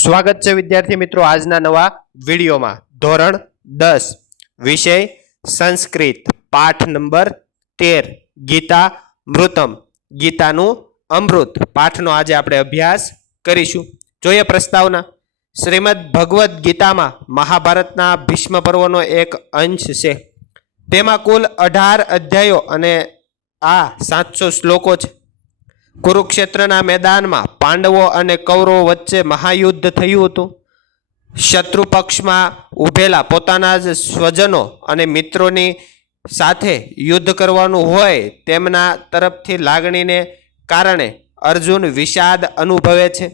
સ્વાગત છે વિદ્યાર્થી મિત્રો આજના નવા વિડીયોમાં. ધોરણ દસ. વિષય સંસ્કૃત. પાઠ નંબર તેર. ગીતા મૃતમ. ગીતાનું અમૃત. પાઠનો આજે આપણે અભ્યાસ કરીશું. જોઈએ પ્રસ્તાવના. શ્રીમદ ભગવદ્ ગીતામાં મહાભારતના ભીષ્મ પર્વનો એક અંશ છે. તેમાં કુલ અઢાર અધ્યાયો અને આ સાતસો શ્લોકો છે. કુરુક્ષેત્રના મેદાનમાં પાંડવો અને કૌરવો વચ્ચે મહાયુદ્ધ થયું હતું. શત્રુ પક્ષમાં ઊભેલા પોતાના જ સ્વજનો અને મિત્રોની સાથે યુદ્ધ કરવાનું હોય તેમના તરફથી લાગણીને કારણે અર્જુન વિષાદ અનુભવે છે.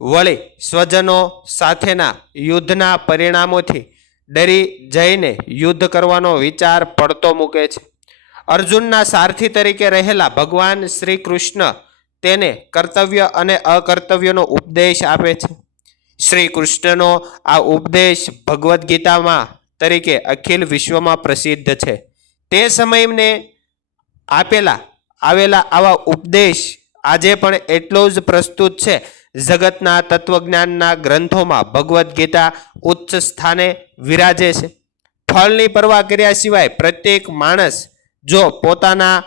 વળી સ્વજનો સાથેના યુદ્ધના પરિણામોથી ડરી જઈને યુદ્ધ કરવાનો વિચાર પડતો મૂકે છે. અર્જુનના સારથી તરીકે રહેલા ભગવાન શ્રી કૃષ્ણ તેને કર્તવ્ય અને અકર્તવ્યનો ઉપદેશ આપે છે. શ્રી કૃષ્ણનો આ ઉપદેશ ભગવદ્ ગીતામાં તરીકે અખિલ વિશ્વમાં પ્રસિદ્ધ છે. તે સમયને આપેલા, આવેલા આવા ઉપદેશ આજે પણ એટલો જ પ્રસ્તુત છે. જગતના તત્વજ્ઞાનના ગ્રંથોમાં ભગવદ્ ગીતા ઉચ્ચ સ્થાને વિરાજે છે. ફળની પરવા કર્યા સિવાય પ્રત્યેક માણસ જો પોતાના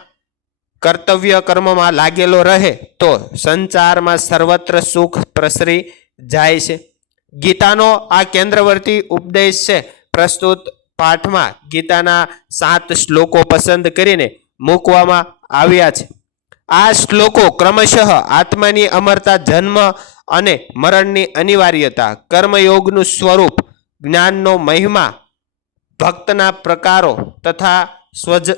કર્તવ્ય કર્મમાં લાગેલો રહે તો સંચારમાં સર્વત્ર સુખ પ્રસરી જાય છે. ગીતાનો આ કેન્દ્રવર્તી ઉપદેશ છે. પ્રસ્તુત પાઠમાં ગીતાના સાત શ્લોકો પસંદ કરીને મૂકવામાં આવ્યા છે. આ શ્લોકો ક્રમશઃ આત્માની અમરતા, જન્મ અને મરણની અનિવાર્યતા, કર્મયોગનું સ્વરૂપ, જ્ઞાનનો મહિમા, ભક્તના પ્રકારો તથા સ્વજ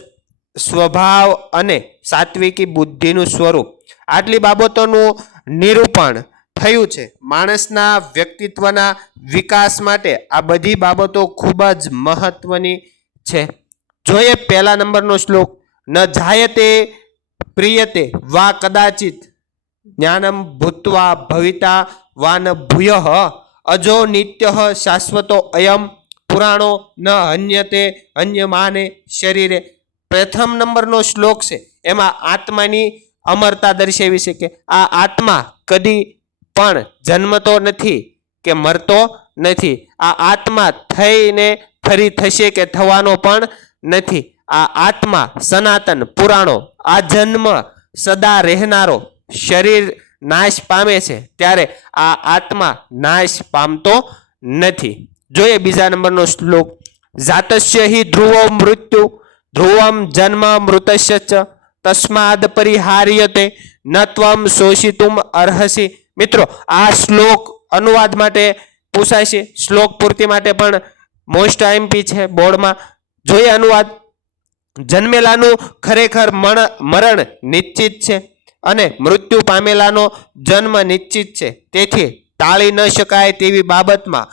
સ્વભાવ અને સાત્વિકી બુદ્ધિનું સ્વરૂપ. આટલી બાબતોનું નિરૂપણ થયું છે. માણસના વ્યક્તિત્વના વિકાસ માટે આ બધી બાબતો ખૂબ જ મહત્વની છે. જોઈએ પહેલા નંબરનો શ્લોક, ન જાયતે પ્રિયતે વા કદાચિત જ્ઞાનમ ભૂત્વા ભવિતા વા ન ભૂય અજો નિત્ય શાશ્વતો અયમ પુરાણો ન હન્યતે માને શરીરે. પ્રથમ નંબરનો શ્લોક છે. એમાં આત્માની અમરતા દર્શાવી છે કે આ આત્મા કદી પણ જન્મતો નથી કે મરતો નથી. આ આત્મા થઈને ફરી થશે કે થવાનો પણ નથી. આ આત્મા સનાતન, પુરાણો, આ જન્મ સદા રહેનારો શરીર નાશ પામે છે ત્યારે આ આત્મા નાશ પામતો નથી. જોઈએ બીજા નંબરનો શ્લોક. જાતસ્ય હિ ધ્રુવો મૃત્યુ ધ્રુવમ જન્મ મૃતસ્ય ચ તસ્માદ પરિહાર્યતે, ન ત્વમ શોષિતુમ અર્હસી. મિત્રો, આ શ્લોક અનુવાદ માટે પૂછાય છે શ્લોક પૂર્તિ માટે પણ મોસ્ટ આઈમપી છે બોર્ડમાં. જોઈએ અનુવાદ. જન્મેલાનું ખરેખર મણ, મરણ નિશ્ચિત છે અને મૃત્યુ પામેલાનો જન્મ નિશ્ચિત છે. તેથી ટાળી ન શકાય તેવી બાબતમાં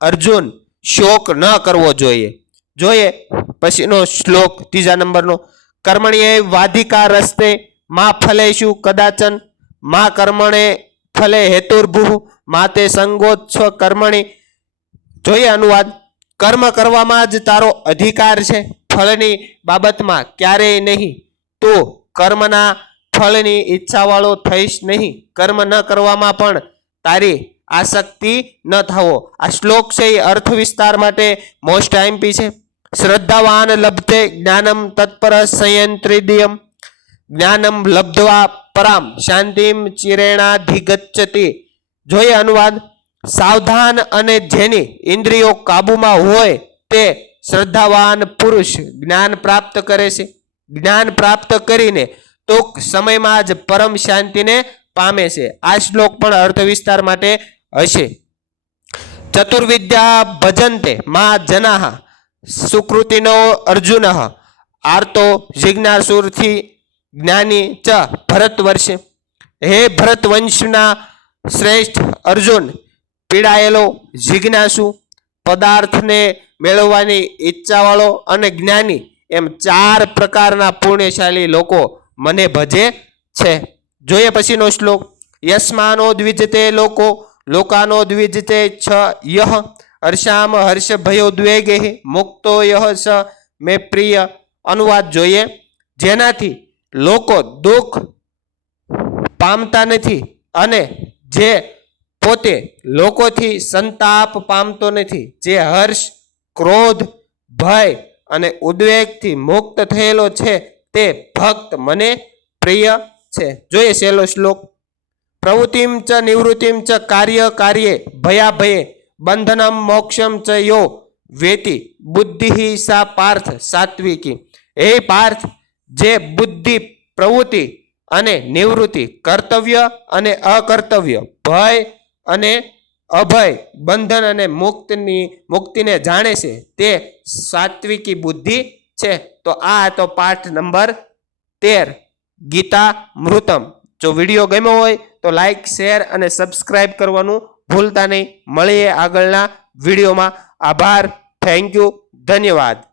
અર્જુન શોક ન કરવો જોઈએ. જોઈએ પછીનો શ્લોક, ત્રીજા નંબરનો કર્મણીએ વાધિકા રસ્તે માં ફલેશુ કદાચન, માં કર્મણે ફલે હેતુર્ભુ માતે સંગોચ્છ કર્મણી. જોઈએ અનુવાદ, કર્મ કરવામાં જ તારો અધિકાર છે, ફળની બાબતમાં ક્યારેય નહીં, તો કર્મના ફળની ઈચ્છાવાળો થઈશ નહીં. કર્મ ન કરવામાં પણ તારી આસક્તિ ન થવો. આ શ્લોક છે એ અર્થ વિસ્તાર માટે મોસ્ટ આઈમ્પી છે. શ્રદ્ધાવાન લબ્ધે જ્ઞાનમ તત્પર સંયંત્રિદિયમ. જ્ઞાનમ લબ્ધવા પરામ શાંતિમ ચિરેણાધિગચ્છતિ. જોઈએ અનુવાદ. સાવધાન અને જેની ઇન્દ્રિયો કાબુમાં હોય તે શ્રદ્ધાવાન પુરુષ જ્ઞાન પ્રાપ્ત કરે છે. જ્ઞાન પ્રાપ્ત કરીને ટૂંક સમયમાં જ પરમ શાંતિને પામે છે. આ શ્લોક પણ અર્થ વિસ્તાર માટે હશે. ચતુર્વિદ્યા ભજંતે મા જનાહ સુકૃતિનો અર્જુન આર્તો જિજ્ઞાસુરથી જ્ઞાની ચ ભરતવર્ષ હે ભરતવંશના શ્રેષ્ઠ અર્જુન, પીડાયેલો જિજ્ઞાસુ, પદાર્થને મેળવવાની ઈચ્છાવાળો અને જ્ઞાની એમ ચાર પ્રકારના પુણ્યશાળી લોકો મને ભજે છે. જોઈએ પછીનો શ્લોક. યસ્માનો દ્વિજતે લોકો લોકાનો દ્વિજતે છ યહ હર્ષામ હર્ષ ભયો દ્વેગે મુક્તો યહ સ. મે પ્રિય અનુવાદ જોઈએ. જેનાથી લોકો દુઃખ પામતા નથી અને જે પોતે લોકોથી સંતાપ પામતો નથી, જે હર્ષ, ક્રોધ, ભય અને ઉદ્વેગથી મુક્ત થયેલો છે, તે ભક્ત મને પ્રિય છે. જોઈએ છેલ્લો શ્લોક. પ્રવૃત્તિમ ચ નિવૃત્તિમ ચ કાર્ય કાર્યે ભયાભયે બંધનમ મોક્ષમ ચ યો વેતિ બુદ્ધિ સા પાર્થ સાત્વિકી. હે પાર્થ જે બુદ્ધિ પ્રવૃત્તિ અને નિવૃત્તિ કર્તવ્ય અને અકર્તવ્ય, ભય અને અભય, બંધન અને મુક્તની, મુક્તિને જાણે છે તે સાત્વિકી બુદ્ધિ છે. તો આ હતો પાઠ નંબર તેર, ગીતા મૃતમ. જો વીડિયો ગમ્યો હોય તો લાઈક, શેર અને સબસ્ક્રાઈબ કરવાનું ભૂલતા નહીં. મળીએ આગળના વિડીયોમાં. આભાર. થેન્ક યુ ધન્યવાદ.